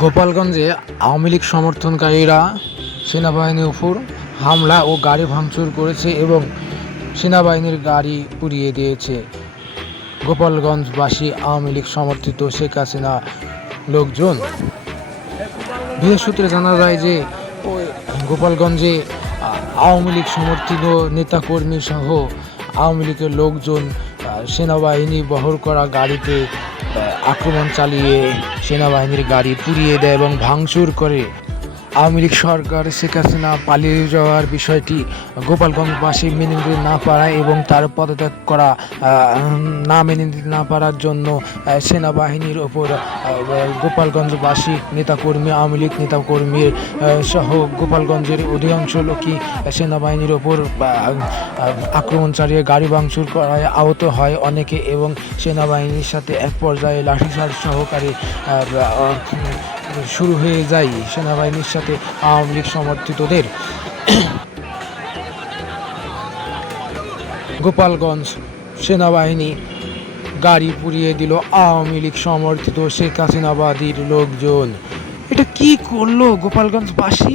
গোপালগঞ্জে আওয়ামী লীগ সমর্থনকারীরা সেনাবাহিনীর উপর হামলা ও গাড়ি ভাঙচুর করেছে এবং সেনাবাহিনীর গাড়ি পুড়িয়ে দিয়েছে। গোপালগঞ্জবাসী আওয়ামী লীগ সমর্থিত শেখ হাসিনা লোকজন। বিশেষ সূত্রে জানা যায় যে গোপালগঞ্জে আওয়ামী লীগ সমর্থিত নেতাকর্মী সহ আওয়ামী লীগের লোকজন সেনাবাহিনী বহর করা গাড়িতে আক্রমণ চালিয়ে সেনাবাহিনীর গাড়ি পুড়িয়ে দেয় এবং ভাঙচুর করে। আওয়ামী লীগ সরকার শেখ হাসিনা পালিয়ে যাওয়ার বিষয়টি গোপালগঞ্জবাসী মেনে নিতে না পারায় এবং তার পদত্যাগ করা না মেনে নিতে না পারার জন্য সেনাবাহিনীর ওপর গোপালগঞ্জবাসী নেতাকর্মী আওয়ামী লীগ নেতাকর্মীর সহ গোপালগঞ্জের অধিকাংশ লোকই সেনাবাহিনীর ওপর আক্রমণ চালিয়ে গাড়ি ভাঙচুর করায় আহত হয় অনেকে এবং সেনাবাহিনীর সাথে এক পর্যায়ে লাঠিচার্জ সহকারে শুরু হয়ে যায় সেনাবাহিনীর সাথে আওয়ামী লীগ সমর্থিতদের। গোপালগঞ্জ সেনাবাহিনী গাড়ি পুড়িয়ে দিল আওয়ামী লীগ সমর্থিত শেখ হাসিনাবাদীর লোকজন। এটা কি করলো গোপালগঞ্জবাসী?